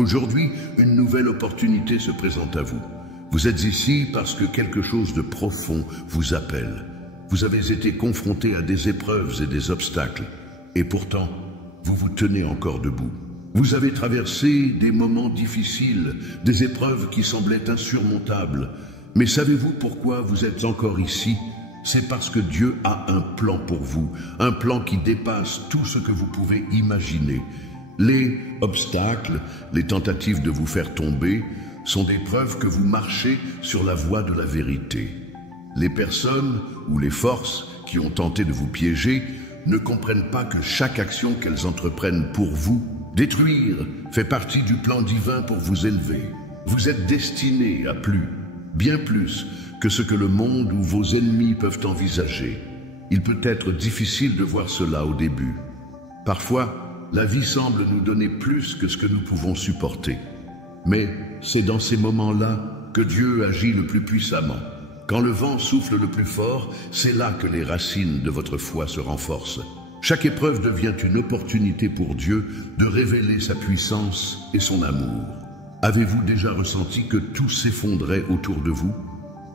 Aujourd'hui, une nouvelle opportunité se présente à vous. Vous êtes ici parce que quelque chose de profond vous appelle. Vous avez été confronté à des épreuves et des obstacles, et pourtant, vous vous tenez encore debout. Vous avez traversé des moments difficiles, des épreuves qui semblaient insurmontables. Mais savez-vous pourquoi vous êtes encore ici? C'est parce que Dieu a un plan pour vous, un plan qui dépasse tout ce que vous pouvez imaginer. Les obstacles, les tentatives de vous faire tomber, sont des preuves que vous marchez sur la voie de la vérité. Les personnes ou les forces qui ont tenté de vous piéger ne comprennent pas que chaque action qu'elles entreprennent pour vous, détruire, fait partie du plan divin pour vous élever. Vous êtes destiné à plus, bien plus, que ce que le monde ou vos ennemis peuvent envisager. Il peut être difficile de voir cela au début. Parfois, la vie semble nous donner plus que ce que nous pouvons supporter. Mais c'est dans ces moments-là que Dieu agit le plus puissamment. Quand le vent souffle le plus fort, c'est là que les racines de votre foi se renforcent. Chaque épreuve devient une opportunité pour Dieu de révéler sa puissance et son amour. Avez-vous déjà ressenti que tout s'effondrait autour de vous?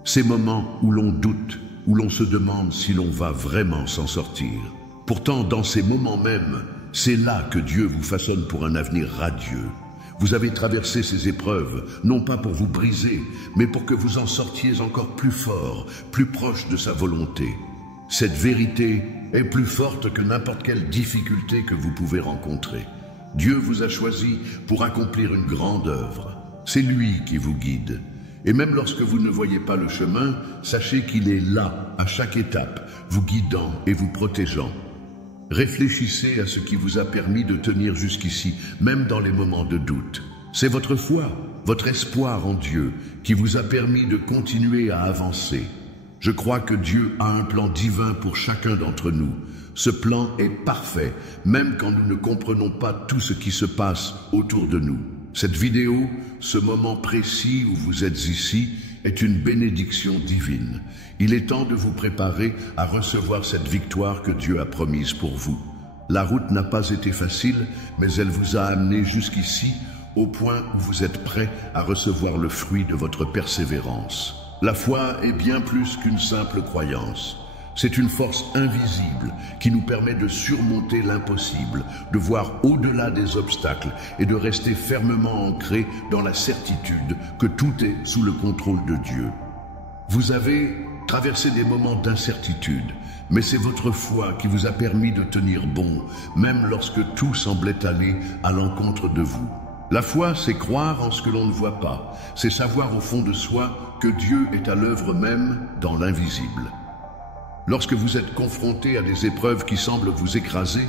Ces moments où l'on doute, où l'on se demande si l'on va vraiment s'en sortir. Pourtant, dans ces moments même, c'est là que Dieu vous façonne pour un avenir radieux. Vous avez traversé ces épreuves, non pas pour vous briser, mais pour que vous en sortiez encore plus fort, plus proche de sa volonté. Cette vérité est plus forte que n'importe quelle difficulté que vous pouvez rencontrer. Dieu vous a choisi pour accomplir une grande œuvre. C'est lui qui vous guide. Et même lorsque vous ne voyez pas le chemin, sachez qu'il est là, à chaque étape, vous guidant et vous protégeant. Réfléchissez à ce qui vous a permis de tenir jusqu'ici, même dans les moments de doute. C'est votre foi, votre espoir en Dieu, qui vous a permis de continuer à avancer. Je crois que Dieu a un plan divin pour chacun d'entre nous. Ce plan est parfait, même quand nous ne comprenons pas tout ce qui se passe autour de nous. Cette vidéo, ce moment précis où vous êtes ici, est une bénédiction divine. Il est temps de vous préparer à recevoir cette victoire que Dieu a promise pour vous. La route n'a pas été facile, mais elle vous a amené jusqu'ici, au point où vous êtes prêt à recevoir le fruit de votre persévérance. La foi est bien plus qu'une simple croyance. C'est une force invisible qui nous permet de surmonter l'impossible, de voir au-delà des obstacles et de rester fermement ancré dans la certitude que tout est sous le contrôle de Dieu. Vous avez traversé des moments d'incertitude, mais c'est votre foi qui vous a permis de tenir bon, même lorsque tout semblait aller à l'encontre de vous. La foi, c'est croire en ce que l'on ne voit pas, c'est savoir au fond de soi que Dieu est à l'œuvre même dans l'invisible. Lorsque vous êtes confronté à des épreuves qui semblent vous écraser,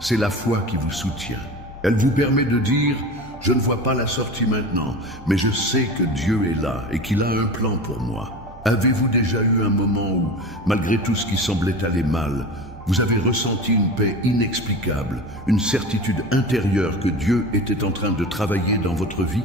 c'est la foi qui vous soutient. Elle vous permet de dire « Je ne vois pas la sortie maintenant, mais je sais que Dieu est là et qu'il a un plan pour moi. » Avez-vous déjà eu un moment où, malgré tout ce qui semblait aller mal, vous avez ressenti une paix inexplicable, une certitude intérieure que Dieu était en train de travailler dans votre vie?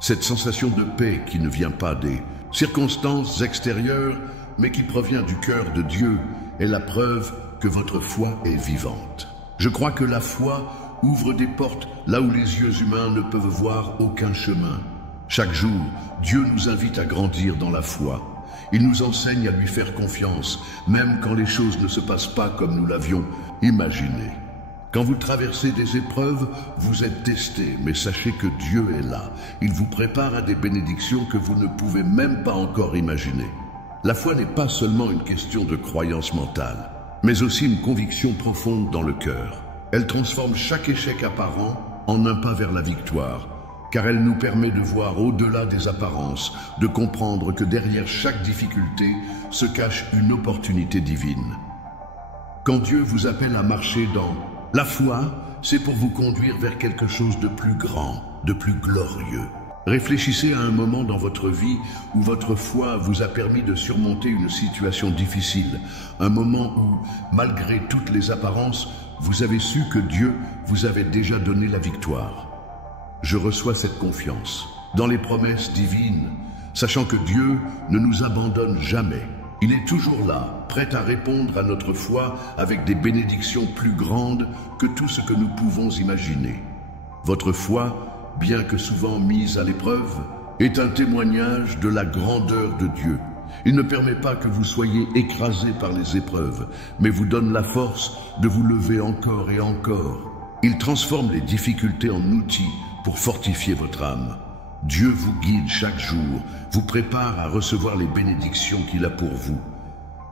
Cette sensation de paix qui ne vient pas des circonstances extérieures, mais qui provient du cœur de Dieu, est la preuve que votre foi est vivante. Je crois que la foi ouvre des portes là où les yeux humains ne peuvent voir aucun chemin. Chaque jour, Dieu nous invite à grandir dans la foi. Il nous enseigne à lui faire confiance, même quand les choses ne se passent pas comme nous l'avions imaginé. Quand vous traversez des épreuves, vous êtes testés, mais sachez que Dieu est là. Il vous prépare à des bénédictions que vous ne pouvez même pas encore imaginer. La foi n'est pas seulement une question de croyance mentale, mais aussi une conviction profonde dans le cœur. Elle transforme chaque échec apparent en un pas vers la victoire, car elle nous permet de voir au-delà des apparences, de comprendre que derrière chaque difficulté se cache une opportunité divine. Quand Dieu vous appelle à marcher dans la foi, c'est pour vous conduire vers quelque chose de plus grand, de plus glorieux. Réfléchissez à un moment dans votre vie où votre foi vous a permis de surmonter une situation difficile, un moment où, malgré toutes les apparences, vous avez su que Dieu vous avait déjà donné la victoire. Je reçois cette confiance dans les promesses divines, sachant que Dieu ne nous abandonne jamais. Il est toujours là, prêt à répondre à notre foi avec des bénédictions plus grandes que tout ce que nous pouvons imaginer. Votre foi bien que souvent mise à l'épreuve, est un témoignage de la grandeur de Dieu. Il ne permet pas que vous soyez écrasés par les épreuves, mais vous donne la force de vous lever encore et encore. Il transforme les difficultés en outils pour fortifier votre âme. Dieu vous guide chaque jour, vous prépare à recevoir les bénédictions qu'il a pour vous.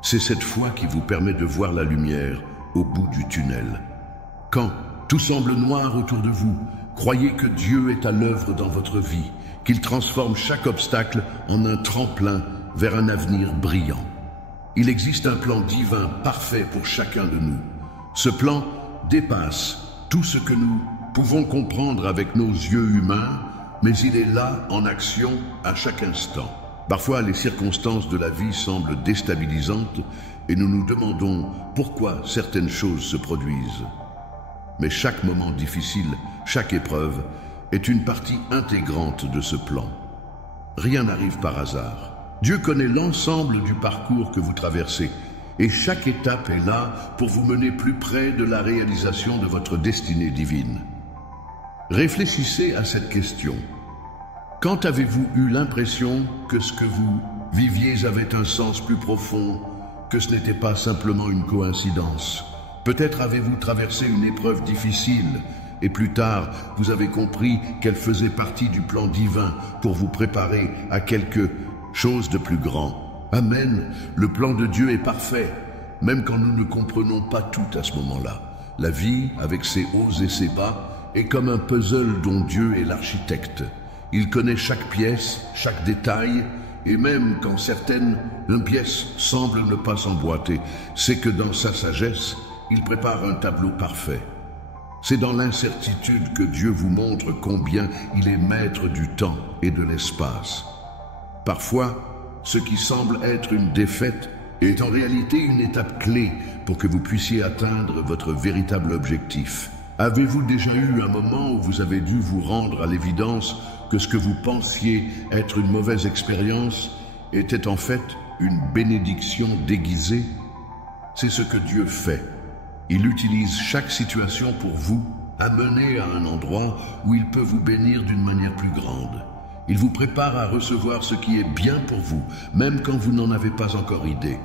C'est cette foi qui vous permet de voir la lumière au bout du tunnel. Quand tout semble noir autour de vous, croyez que Dieu est à l'œuvre dans votre vie, qu'il transforme chaque obstacle en un tremplin vers un avenir brillant. Il existe un plan divin parfait pour chacun de nous. Ce plan dépasse tout ce que nous pouvons comprendre avec nos yeux humains, mais il est là en action à chaque instant. Parfois, les circonstances de la vie semblent déstabilisantes et nous nous demandons pourquoi certaines choses se produisent. Mais chaque moment difficile, chaque épreuve, est une partie intégrante de ce plan. Rien n'arrive par hasard. Dieu connaît l'ensemble du parcours que vous traversez et chaque étape est là pour vous mener plus près de la réalisation de votre destinée divine. Réfléchissez à cette question. Quand avez-vous eu l'impression que ce que vous viviez avait un sens plus profond, que ce n'était pas simplement une coïncidence? Peut-être avez-vous traversé une épreuve difficile et plus tard, vous avez compris qu'elle faisait partie du plan divin pour vous préparer à quelque chose de plus grand. Amen. Le plan de Dieu est parfait, même quand nous ne comprenons pas tout à ce moment-là. La vie, avec ses hauts et ses bas, est comme un puzzle dont Dieu est l'architecte. Il connaît chaque pièce, chaque détail, et même quand certaines pièces semblent ne pas s'emboîter, c'est que dans sa sagesse, il prépare un tableau parfait. C'est dans l'incertitude que Dieu vous montre combien il est maître du temps et de l'espace. Parfois, ce qui semble être une défaite est en réalité une étape clé pour que vous puissiez atteindre votre véritable objectif. Avez-vous déjà eu un moment où vous avez dû vous rendre à l'évidence que ce que vous pensiez être une mauvaise expérience était en fait une bénédiction déguisée? C'est ce que Dieu fait. Il utilise chaque situation pour vous amener à un endroit où il peut vous bénir d'une manière plus grande. Il vous prépare à recevoir ce qui est bien pour vous, même quand vous n'en avez pas encore idée.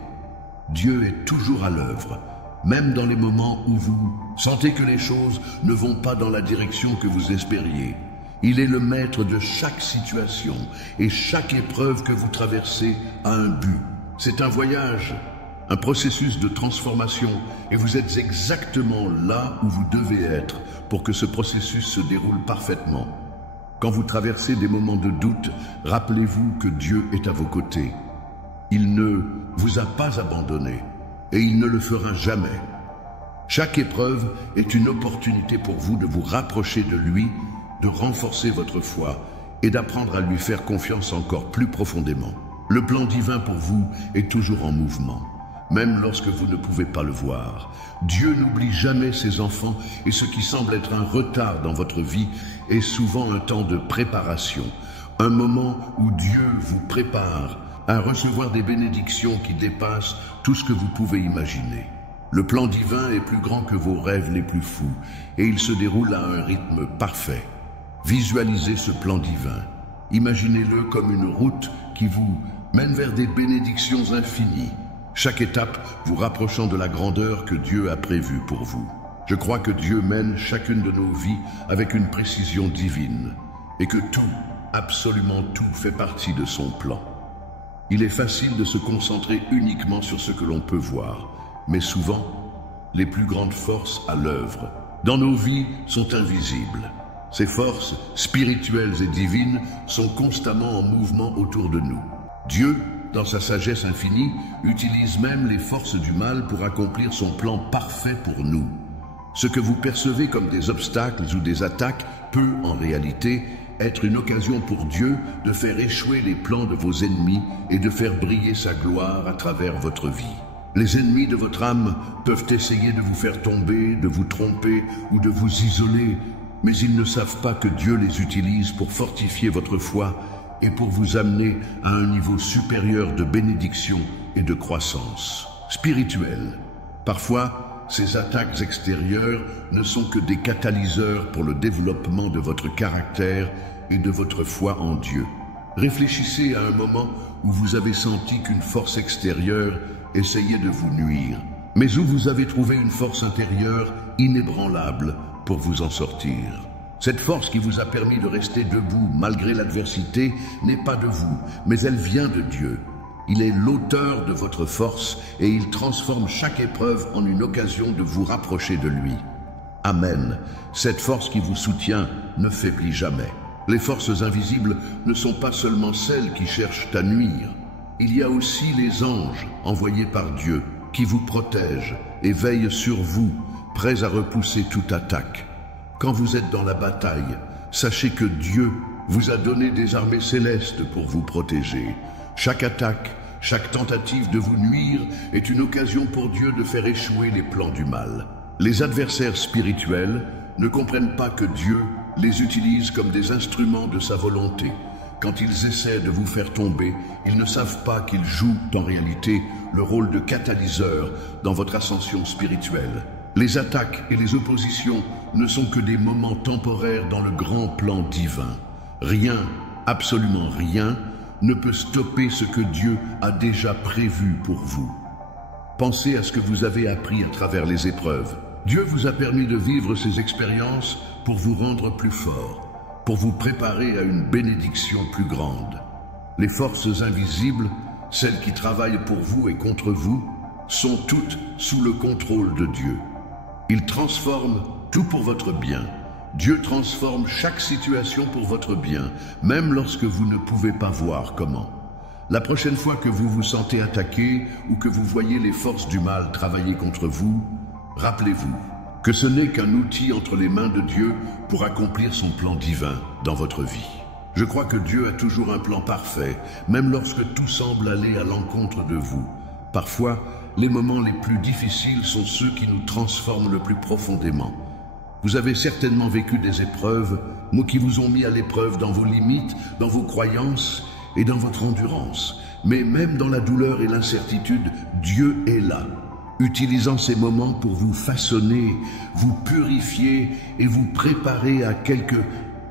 Dieu est toujours à l'œuvre, même dans les moments où vous sentez que les choses ne vont pas dans la direction que vous espériez. Il est le maître de chaque situation et chaque épreuve que vous traversez a un but. C'est un voyage, un processus de transformation et vous êtes exactement là où vous devez être pour que ce processus se déroule parfaitement. Quand vous traversez des moments de doute, rappelez-vous que Dieu est à vos côtés. Il ne vous a pas abandonné et il ne le fera jamais. Chaque épreuve est une opportunité pour vous de vous rapprocher de lui, de renforcer votre foi et d'apprendre à lui faire confiance encore plus profondément. Le plan divin pour vous est toujours en mouvement, même lorsque vous ne pouvez pas le voir. Dieu n'oublie jamais ses enfants et ce qui semble être un retard dans votre vie est souvent un temps de préparation, un moment où Dieu vous prépare à recevoir des bénédictions qui dépassent tout ce que vous pouvez imaginer. Le plan divin est plus grand que vos rêves les plus fous et il se déroule à un rythme parfait. Visualisez ce plan divin. Imaginez-le comme une route qui vous mène vers des bénédictions infinies. Chaque étape vous rapprochant de la grandeur que Dieu a prévue pour vous. Je crois que Dieu mène chacune de nos vies avec une précision divine et que tout, absolument tout, fait partie de son plan. Il est facile de se concentrer uniquement sur ce que l'on peut voir, mais souvent, les plus grandes forces à l'œuvre dans nos vies sont invisibles. Ces forces spirituelles et divines sont constamment en mouvement autour de nous. Dieu, dans sa sagesse infinie, utilise même les forces du mal pour accomplir son plan parfait pour nous. Ce que vous percevez comme des obstacles ou des attaques peut, en réalité, être une occasion pour Dieu de faire échouer les plans de vos ennemis et de faire briller sa gloire à travers votre vie. Les ennemis de votre âme peuvent essayer de vous faire tomber, de vous tromper ou de vous isoler, mais ils ne savent pas que Dieu les utilise pour fortifier votre foi et pour vous amener à un niveau supérieur de bénédiction et de croissance spirituelle. Parfois, ces attaques extérieures ne sont que des catalyseurs pour le développement de votre caractère et de votre foi en Dieu. Réfléchissez à un moment où vous avez senti qu'une force extérieure essayait de vous nuire, mais où vous avez trouvé une force intérieure inébranlable pour vous en sortir. Cette force qui vous a permis de rester debout malgré l'adversité n'est pas de vous, mais elle vient de Dieu. Il est l'auteur de votre force et il transforme chaque épreuve en une occasion de vous rapprocher de lui. Amen. Cette force qui vous soutient ne faiblit jamais. Les forces invisibles ne sont pas seulement celles qui cherchent à nuire. Il y a aussi les anges envoyés par Dieu qui vous protègent et veillent sur vous, prêts à repousser toute attaque. Quand vous êtes dans la bataille, sachez que Dieu vous a donné des armées célestes pour vous protéger. Chaque attaque, chaque tentative de vous nuire est une occasion pour Dieu de faire échouer les plans du mal. Les adversaires spirituels ne comprennent pas que Dieu les utilise comme des instruments de sa volonté. Quand ils essaient de vous faire tomber, ils ne savent pas qu'ils jouent en réalité le rôle de catalyseur dans votre ascension spirituelle. Les attaques et les oppositions ne sont que des moments temporaires dans le grand plan divin. Rien, absolument rien, ne peut stopper ce que Dieu a déjà prévu pour vous. Pensez à ce que vous avez appris à travers les épreuves. Dieu vous a permis de vivre ces expériences pour vous rendre plus fort, pour vous préparer à une bénédiction plus grande. Les forces invisibles, celles qui travaillent pour vous et contre vous, sont toutes sous le contrôle de Dieu. Il transforme tout pour votre bien. Dieu transforme chaque situation pour votre bien, même lorsque vous ne pouvez pas voir comment. La prochaine fois que vous vous sentez attaqué ou que vous voyez les forces du mal travailler contre vous, rappelez-vous que ce n'est qu'un outil entre les mains de Dieu pour accomplir son plan divin dans votre vie. Je crois que Dieu a toujours un plan parfait, même lorsque tout semble aller à l'encontre de vous. Parfois, les moments les plus difficiles sont ceux qui nous transforment le plus profondément. Vous avez certainement vécu des épreuves, mots qui vous ont mis à l'épreuve dans vos limites, dans vos croyances et dans votre endurance. Mais même dans la douleur et l'incertitude, Dieu est là, utilisant ces moments pour vous façonner, vous purifier et vous préparer à quelque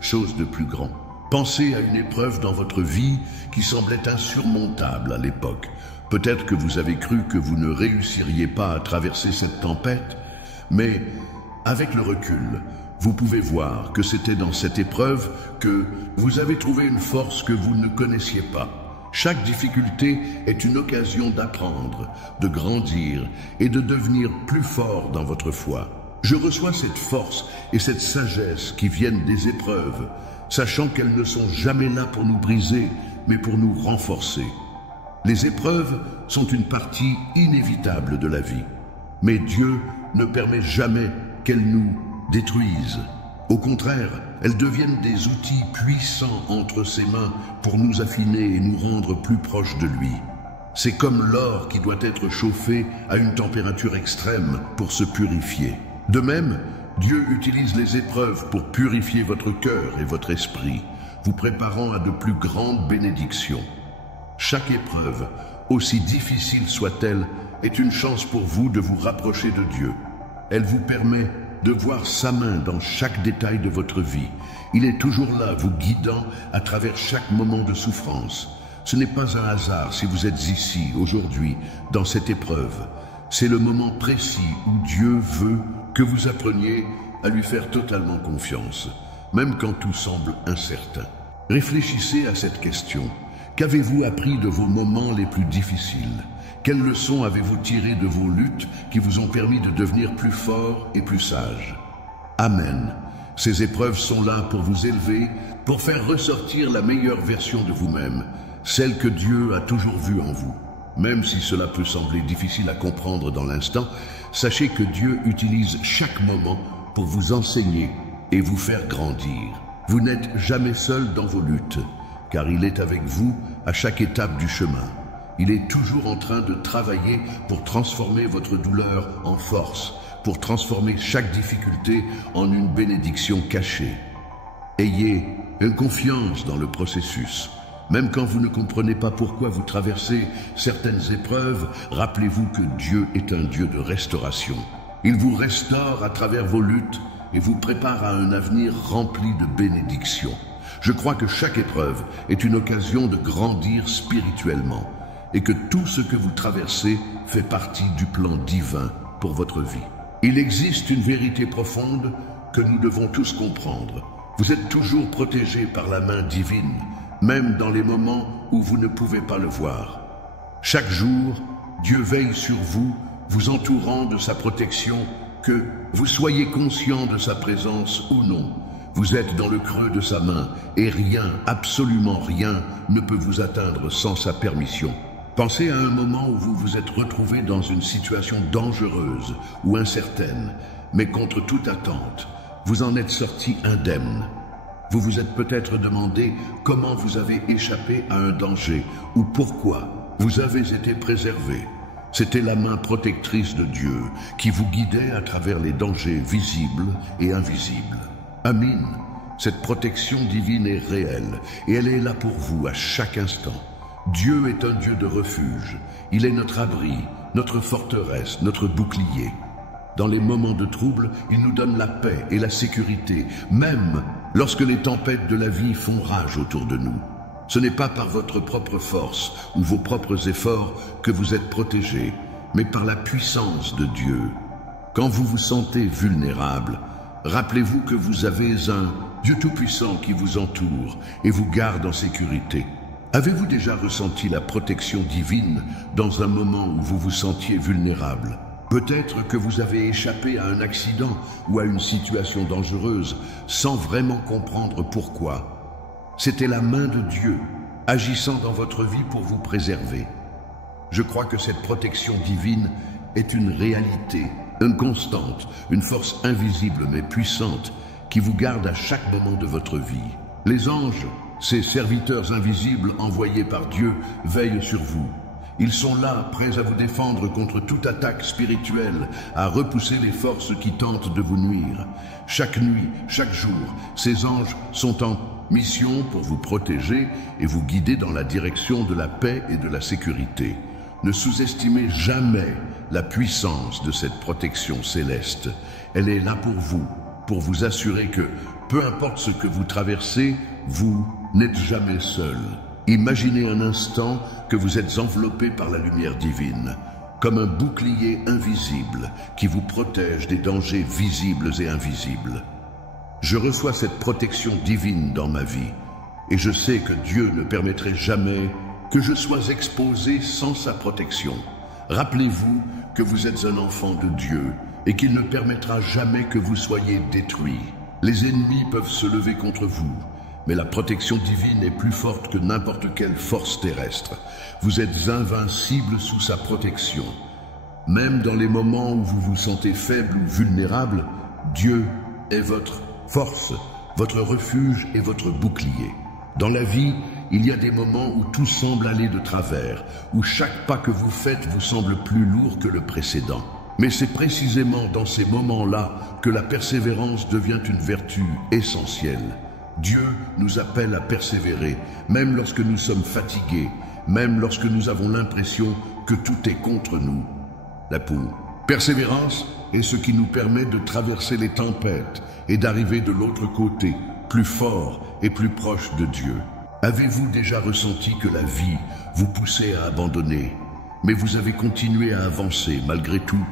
chose de plus grand. Pensez à une épreuve dans votre vie qui semblait insurmontable à l'époque. Peut-être que vous avez cru que vous ne réussiriez pas à traverser cette tempête, mais avec le recul, vous pouvez voir que c'était dans cette épreuve que vous avez trouvé une force que vous ne connaissiez pas. Chaque difficulté est une occasion d'apprendre, de grandir et de devenir plus fort dans votre foi. Je reçois cette force et cette sagesse qui viennent des épreuves, sachant qu'elles ne sont jamais là pour nous briser, mais pour nous renforcer. Les épreuves sont une partie inévitable de la vie, mais Dieu ne permet jamais qu'elles nous détruisent. Au contraire, elles deviennent des outils puissants entre ses mains pour nous affiner et nous rendre plus proches de lui. C'est comme l'or qui doit être chauffé à une température extrême pour se purifier. De même, Dieu utilise les épreuves pour purifier votre cœur et votre esprit, vous préparant à de plus grandes bénédictions. Chaque épreuve, aussi difficile soit-elle, est une chance pour vous de vous rapprocher de Dieu. Elle vous permet de voir sa main dans chaque détail de votre vie. Il est toujours là, vous guidant à travers chaque moment de souffrance. Ce n'est pas un hasard si vous êtes ici, aujourd'hui, dans cette épreuve. C'est le moment précis où Dieu veut que vous appreniez à lui faire totalement confiance, même quand tout semble incertain. Réfléchissez à cette question. Qu'avez-vous appris de vos moments les plus difficiles? Quelles leçons avez-vous tirées de vos luttes qui vous ont permis de devenir plus fort et plus sage? Amen. Ces épreuves sont là pour vous élever, pour faire ressortir la meilleure version de vous-même, celle que Dieu a toujours vue en vous. Même si cela peut sembler difficile à comprendre dans l'instant, sachez que Dieu utilise chaque moment pour vous enseigner et vous faire grandir. Vous n'êtes jamais seul dans vos luttes, car il est avec vous à chaque étape du chemin. Il est toujours en train de travailler pour transformer votre douleur en force, pour transformer chaque difficulté en une bénédiction cachée. Ayez une confiance dans le processus. Même quand vous ne comprenez pas pourquoi vous traversez certaines épreuves, rappelez-vous que Dieu est un Dieu de restauration. Il vous restaure à travers vos luttes et vous prépare à un avenir rempli de bénédictions. Je crois que chaque épreuve est une occasion de grandir spirituellement et que tout ce que vous traversez fait partie du plan divin pour votre vie. Il existe une vérité profonde que nous devons tous comprendre. Vous êtes toujours protégés par la main divine, même dans les moments où vous ne pouvez pas le voir. Chaque jour, Dieu veille sur vous, vous entourant de sa protection, que vous soyez conscient de sa présence ou non. Vous êtes dans le creux de sa main et rien, absolument rien, ne peut vous atteindre sans sa permission. Pensez à un moment où vous vous êtes retrouvé dans une situation dangereuse ou incertaine, mais contre toute attente, vous en êtes sorti indemne. Vous vous êtes peut-être demandé comment vous avez échappé à un danger ou pourquoi vous avez été préservé. C'était la main protectrice de Dieu qui vous guidait à travers les dangers visibles et invisibles. Amin. Cette protection divine est réelle et elle est là pour vous à chaque instant. Dieu est un Dieu de refuge. Il est notre abri, notre forteresse, notre bouclier. Dans les moments de trouble, il nous donne la paix et la sécurité, même lorsque les tempêtes de la vie font rage autour de nous. Ce n'est pas par votre propre force ou vos propres efforts que vous êtes protégés, mais par la puissance de Dieu. Quand vous vous sentez vulnérable, rappelez-vous que vous avez un Dieu tout-puissant qui vous entoure et vous garde en sécurité. Avez-vous déjà ressenti la protection divine dans un moment où vous vous sentiez vulnérable? Peut-être que vous avez échappé à un accident ou à une situation dangereuse sans vraiment comprendre pourquoi. C'était la main de Dieu agissant dans votre vie pour vous préserver. Je crois que cette protection divine est une réalité, une constante, une force invisible mais puissante qui vous garde à chaque moment de votre vie. Les anges, ces serviteurs invisibles envoyés par Dieu, veillent sur vous. Ils sont là, prêts à vous défendre contre toute attaque spirituelle, à repousser les forces qui tentent de vous nuire. Chaque nuit, chaque jour, ces anges sont en mission pour vous protéger et vous guider dans la direction de la paix et de la sécurité. Ne sous-estimez jamais la puissance de cette protection céleste. Elle est là pour vous assurer que, peu importe ce que vous traversez, vous n'êtes jamais seul. Imaginez un instant que vous êtes enveloppé par la lumière divine, comme un bouclier invisible qui vous protège des dangers visibles et invisibles. Je reçois cette protection divine dans ma vie et je sais que Dieu ne permettrait jamais que je sois exposé sans sa protection. Rappelez-vous que vous êtes un enfant de Dieu et qu'il ne permettra jamais que vous soyez détruit. Les ennemis peuvent se lever contre vous, mais la protection divine est plus forte que n'importe quelle force terrestre. Vous êtes invincible sous sa protection. Même dans les moments où vous vous sentez faible ou vulnérable, Dieu est votre force, votre refuge et votre bouclier. Dans la vie, il y a des moments où tout semble aller de travers, où chaque pas que vous faites vous semble plus lourd que le précédent. Mais c'est précisément dans ces moments-là que la persévérance devient une vertu essentielle. Dieu nous appelle à persévérer, même lorsque nous sommes fatigués, même lorsque nous avons l'impression que tout est contre nous. La persévérance est ce qui nous permet de traverser les tempêtes et d'arriver de l'autre côté, plus fort et plus proche de Dieu. Avez-vous déjà ressenti que la vie vous poussait à abandonner, mais vous avez continué à avancer malgré tout?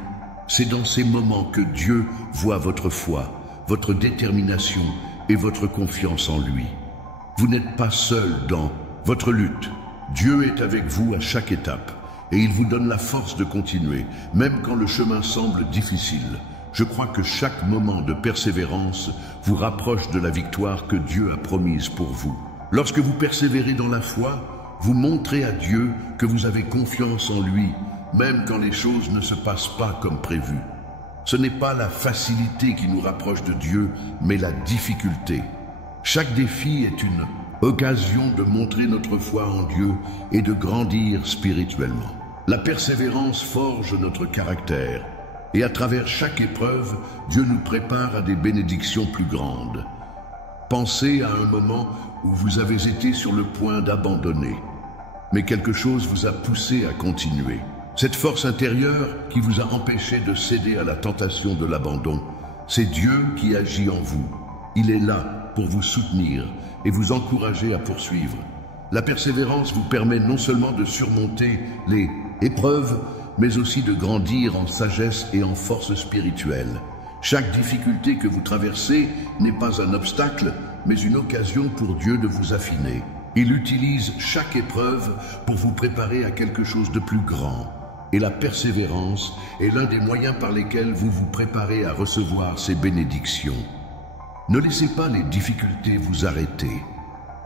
C'est dans ces moments que Dieu voit votre foi, votre détermination et votre confiance en lui. Vous n'êtes pas seul dans votre lutte. Dieu est avec vous à chaque étape et il vous donne la force de continuer, même quand le chemin semble difficile. Je crois que chaque moment de persévérance vous rapproche de la victoire que Dieu a promise pour vous. Lorsque vous persévérez dans la foi, vous montrez à Dieu que vous avez confiance en lui, même quand les choses ne se passent pas comme prévu. Ce n'est pas la facilité qui nous rapproche de Dieu, mais la difficulté. Chaque défi est une occasion de montrer notre foi en Dieu et de grandir spirituellement. La persévérance forge notre caractère, et à travers chaque épreuve, Dieu nous prépare à des bénédictions plus grandes. Pensez à un moment où vous avez été sur le point d'abandonner, mais quelque chose vous a poussé à continuer. Cette force intérieure qui vous a empêché de céder à la tentation de l'abandon, c'est Dieu qui agit en vous. Il est là pour vous soutenir et vous encourager à poursuivre. La persévérance vous permet non seulement de surmonter les épreuves, mais aussi de grandir en sagesse et en force spirituelle. Chaque difficulté que vous traversez n'est pas un obstacle, mais une occasion pour Dieu de vous affiner. Il utilise chaque épreuve pour vous préparer à quelque chose de plus grand. Et la persévérance est l'un des moyens par lesquels vous vous préparez à recevoir ces bénédictions. Ne laissez pas les difficultés vous arrêter.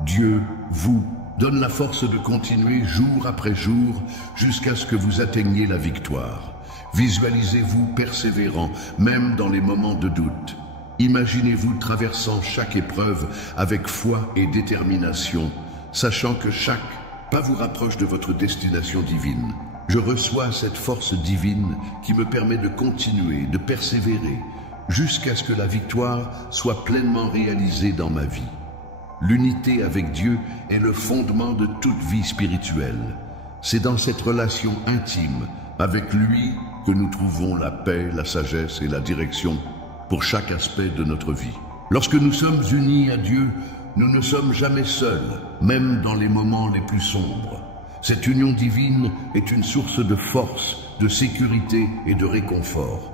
Dieu vous donne la force de continuer jour après jour jusqu'à ce que vous atteigniez la victoire. Visualisez-vous persévérant, même dans les moments de doute. Imaginez-vous traversant chaque épreuve avec foi et détermination, sachant que chaque pas vous rapproche de votre destination divine. Je reçois cette force divine qui me permet de continuer, de persévérer, jusqu'à ce que la victoire soit pleinement réalisée dans ma vie. L'unité avec Dieu est le fondement de toute vie spirituelle. C'est dans cette relation intime avec lui que nous trouvons la paix, la sagesse et la direction pour chaque aspect de notre vie. Lorsque nous sommes unis à Dieu, nous ne sommes jamais seuls, même dans les moments les plus sombres. Cette union divine est une source de force, de sécurité et de réconfort.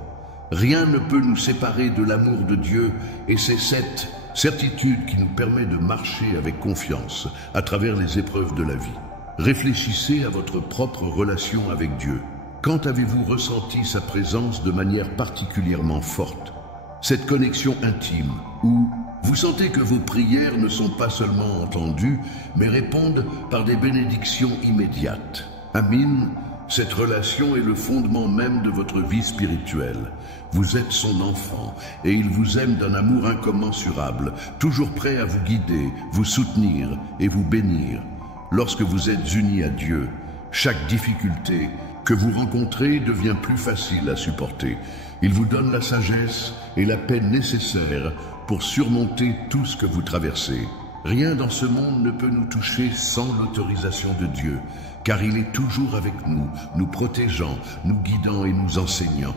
Rien ne peut nous séparer de l'amour de Dieu et c'est cette certitude qui nous permet de marcher avec confiance à travers les épreuves de la vie. Réfléchissez à votre propre relation avec Dieu. Quand avez-vous ressenti sa présence de manière particulièrement forte? Cette connexion intime où vous sentez que vos prières ne sont pas seulement entendues, mais répondent par des bénédictions immédiates. Amin, cette relation est le fondement même de votre vie spirituelle. Vous êtes son enfant et il vous aime d'un amour incommensurable, toujours prêt à vous guider, vous soutenir et vous bénir. Lorsque vous êtes unis à Dieu, chaque difficulté que vous rencontrez devient plus facile à supporter. Il vous donne la sagesse et la paix nécessaires pour surmonter tout ce que vous traversez. Rien dans ce monde ne peut nous toucher sans l'autorisation de Dieu, car il est toujours avec nous, nous protégeant, nous guidant et nous enseignant.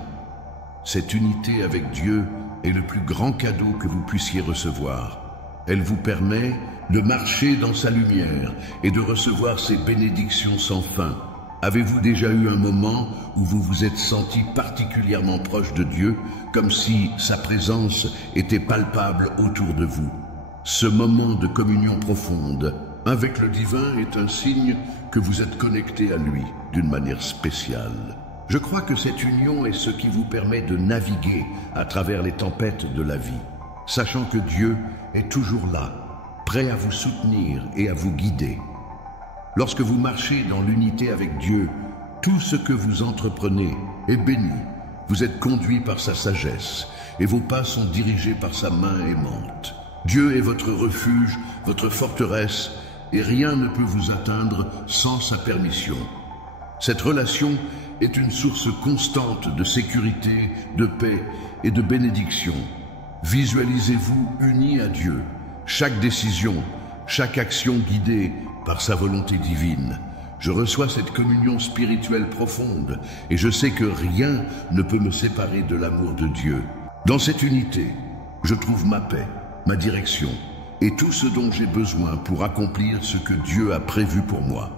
Cette unité avec Dieu est le plus grand cadeau que vous puissiez recevoir. Elle vous permet de marcher dans sa lumière et de recevoir ses bénédictions sans fin. Avez-vous déjà eu un moment où vous vous êtes senti particulièrement proche de Dieu, comme si sa présence était palpable autour de vous? Ce moment de communion profonde avec le divin est un signe que vous êtes connecté à lui d'une manière spéciale. Je crois que cette union est ce qui vous permet de naviguer à travers les tempêtes de la vie, sachant que Dieu est toujours là, prêt à vous soutenir et à vous guider. Lorsque vous marchez dans l'unité avec Dieu, tout ce que vous entreprenez est béni. Vous êtes conduit par sa sagesse et vos pas sont dirigés par sa main aimante. Dieu est votre refuge, votre forteresse et rien ne peut vous atteindre sans sa permission. Cette relation est une source constante de sécurité, de paix et de bénédiction. Visualisez-vous unis à Dieu, chaque décision, chaque action guidée par sa volonté divine. Je reçois cette communion spirituelle profonde et je sais que rien ne peut me séparer de l'amour de Dieu. Dans cette unité, je trouve ma paix, ma direction et tout ce dont j'ai besoin pour accomplir ce que Dieu a prévu pour moi.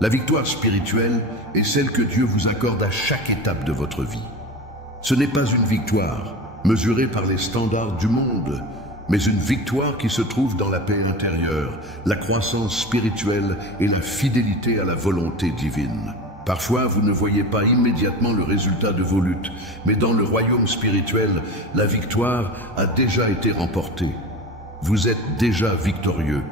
La victoire spirituelle est celle que Dieu vous accorde à chaque étape de votre vie. Ce n'est pas une victoire mesurée par les standards du monde, mais une victoire qui se trouve dans la paix intérieure, la croissance spirituelle et la fidélité à la volonté divine. Parfois, vous ne voyez pas immédiatement le résultat de vos luttes, mais dans le royaume spirituel, la victoire a déjà été remportée. Vous êtes déjà victorieux,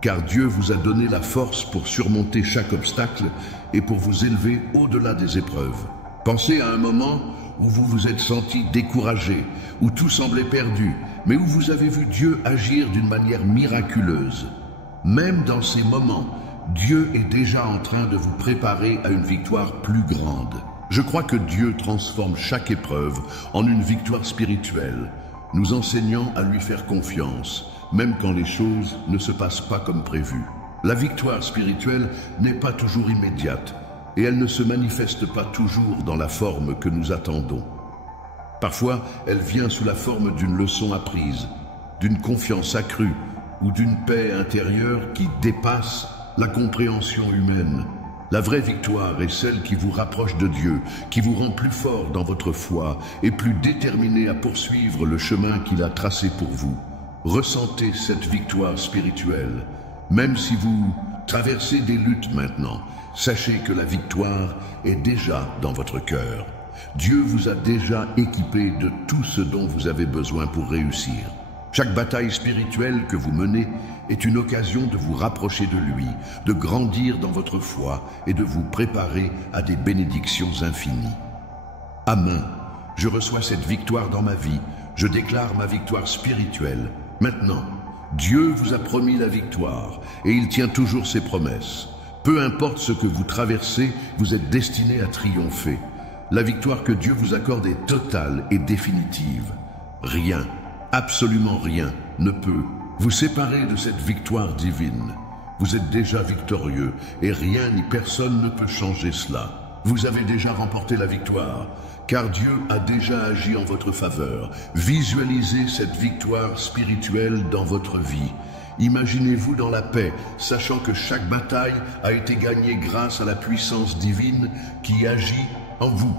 car Dieu vous a donné la force pour surmonter chaque obstacle et pour vous élever au-delà des épreuves. Pensez à un moment où vous vous êtes senti découragé, où tout semblait perdu, mais où vous avez vu Dieu agir d'une manière miraculeuse. Même dans ces moments, Dieu est déjà en train de vous préparer à une victoire plus grande. Je crois que Dieu transforme chaque épreuve en une victoire spirituelle, nous enseignant à lui faire confiance, même quand les choses ne se passent pas comme prévu. La victoire spirituelle n'est pas toujours immédiate, et elle ne se manifeste pas toujours dans la forme que nous attendons. Parfois, elle vient sous la forme d'une leçon apprise, d'une confiance accrue ou d'une paix intérieure qui dépasse la compréhension humaine. La vraie victoire est celle qui vous rapproche de Dieu, qui vous rend plus fort dans votre foi et plus déterminé à poursuivre le chemin qu'il a tracé pour vous. Ressentez cette victoire spirituelle. Même si vous traversez des luttes maintenant, sachez que la victoire est déjà dans votre cœur. Dieu vous a déjà équipé de tout ce dont vous avez besoin pour réussir. Chaque bataille spirituelle que vous menez est une occasion de vous rapprocher de lui, de grandir dans votre foi et de vous préparer à des bénédictions infinies. Amen. Je reçois cette victoire dans ma vie. Je déclare ma victoire spirituelle. Maintenant, Dieu vous a promis la victoire et il tient toujours ses promesses. Peu importe ce que vous traversez, vous êtes destiné à triompher. La victoire que Dieu vous accorde est totale et définitive. Rien, absolument rien, ne peut vous séparer de cette victoire divine. Vous êtes déjà victorieux et rien ni personne ne peut changer cela. Vous avez déjà remporté la victoire, car Dieu a déjà agi en votre faveur. Visualisez cette victoire spirituelle dans votre vie. Imaginez-vous dans la paix, sachant que chaque bataille a été gagnée grâce à la puissance divine qui agit en vous.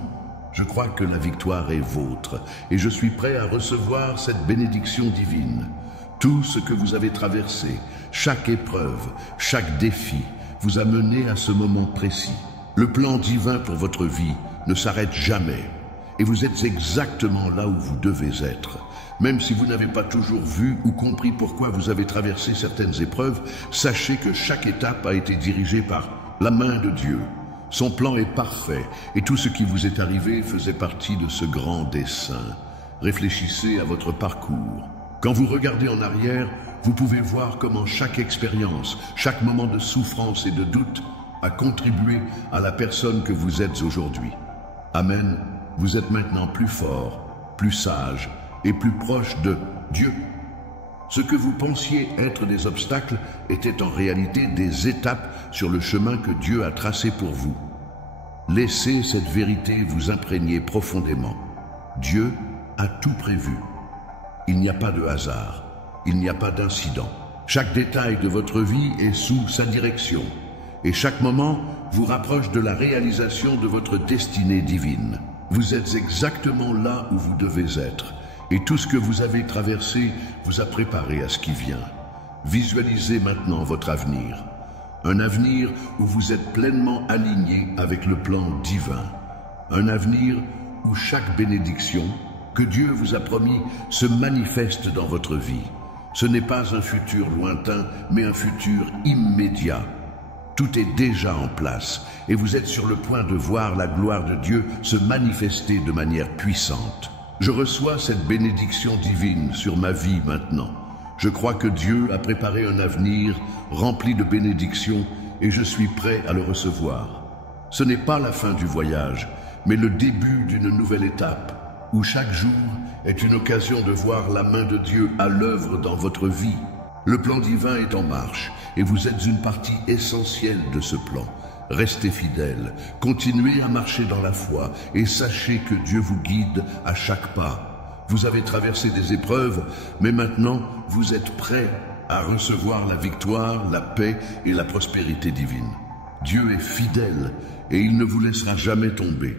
Je crois que la victoire est vôtre et je suis prêt à recevoir cette bénédiction divine. Tout ce que vous avez traversé, chaque épreuve, chaque défi, vous a mené à ce moment précis. Le plan divin pour votre vie ne s'arrête jamais et vous êtes exactement là où vous devez être. Même si vous n'avez pas toujours vu ou compris pourquoi vous avez traversé certaines épreuves, sachez que chaque étape a été dirigée par la main de Dieu. Son plan est parfait et tout ce qui vous est arrivé faisait partie de ce grand dessein. Réfléchissez à votre parcours. Quand vous regardez en arrière, vous pouvez voir comment chaque expérience, chaque moment de souffrance et de doute a contribué à la personne que vous êtes aujourd'hui. Amen. Vous êtes maintenant plus fort, plus sage et plus proche de Dieu. Ce que vous pensiez être des obstacles étaient en réalité des étapes sur le chemin que Dieu a tracé pour vous. Laissez cette vérité vous imprégner profondément. Dieu a tout prévu. Il n'y a pas de hasard, il n'y a pas d'incident. Chaque détail de votre vie est sous sa direction et chaque moment vous rapproche de la réalisation de votre destinée divine. Vous êtes exactement là où vous devez être et tout ce que vous avez traversé vous a préparé à ce qui vient. Visualisez maintenant votre avenir. Un avenir où vous êtes pleinement aligné avec le plan divin. Un avenir où chaque bénédiction que Dieu vous a promis se manifeste dans votre vie. Ce n'est pas un futur lointain, mais un futur immédiat. Tout est déjà en place et vous êtes sur le point de voir la gloire de Dieu se manifester de manière puissante. Je reçois cette bénédiction divine sur ma vie maintenant. Je crois que Dieu a préparé un avenir rempli de bénédictions et je suis prêt à le recevoir. Ce n'est pas la fin du voyage, mais le début d'une nouvelle étape, où chaque jour est une occasion de voir la main de Dieu à l'œuvre dans votre vie. Le plan divin est en marche et vous êtes une partie essentielle de ce plan. Restez fidèles, continuez à marcher dans la foi et sachez que Dieu vous guide à chaque pas. Vous avez traversé des épreuves, mais maintenant vous êtes prêts à recevoir la victoire, la paix et la prospérité divine. Dieu est fidèle et il ne vous laissera jamais tomber.